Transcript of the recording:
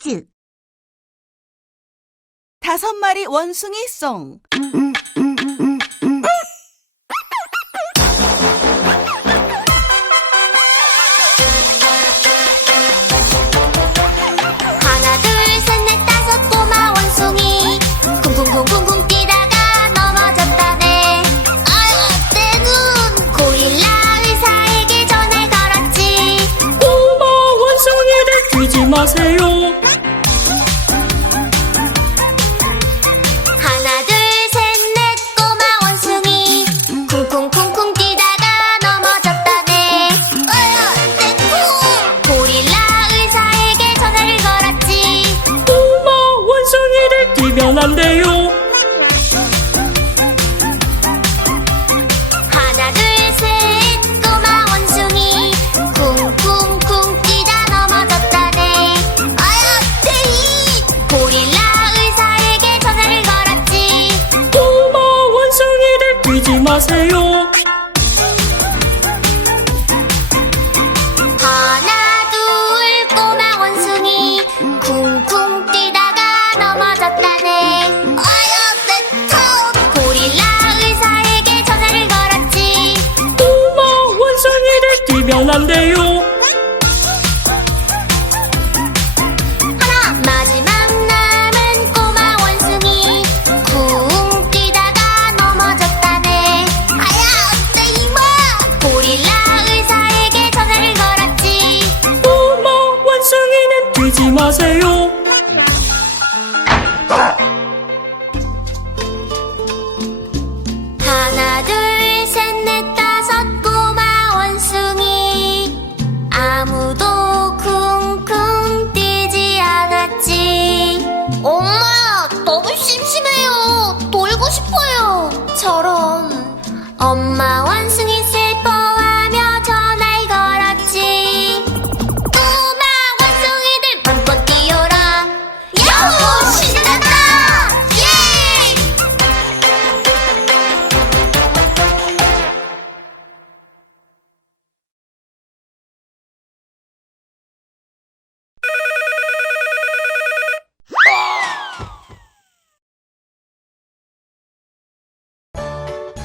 퀴즈. 다섯 마리 원숭이 송. 하나 둘 셋 넷 다섯 꼬마 원숭이 쿵쿵쿵쿵쿵 뛰다가 넘어졌다네 아유 내 눈 고릴라 의사에게 전화를 걸었지 꼬마 원숭이들 뛰지 마세요. 뛰면 안 돼요. 하나 둘 셋 꼬마 원숭이 쿵쿵쿵 뛰다 넘어졌다네 아야 데이 고릴라 의사에게 전화를 걸었지 꼬마 원숭이들 뛰지 마세요. 뛰면 안 돼요. 하나 마지막 남은 꼬마 원숭이 쿵 뛰다가 넘어졌다네 아야 어때 이마 고릴라 의사에게 전화를 걸었지 꼬마 원숭이는 뛰지 마세요. 엄마 너무 심심해요. 놀고 싶어요. 저런 엄마 원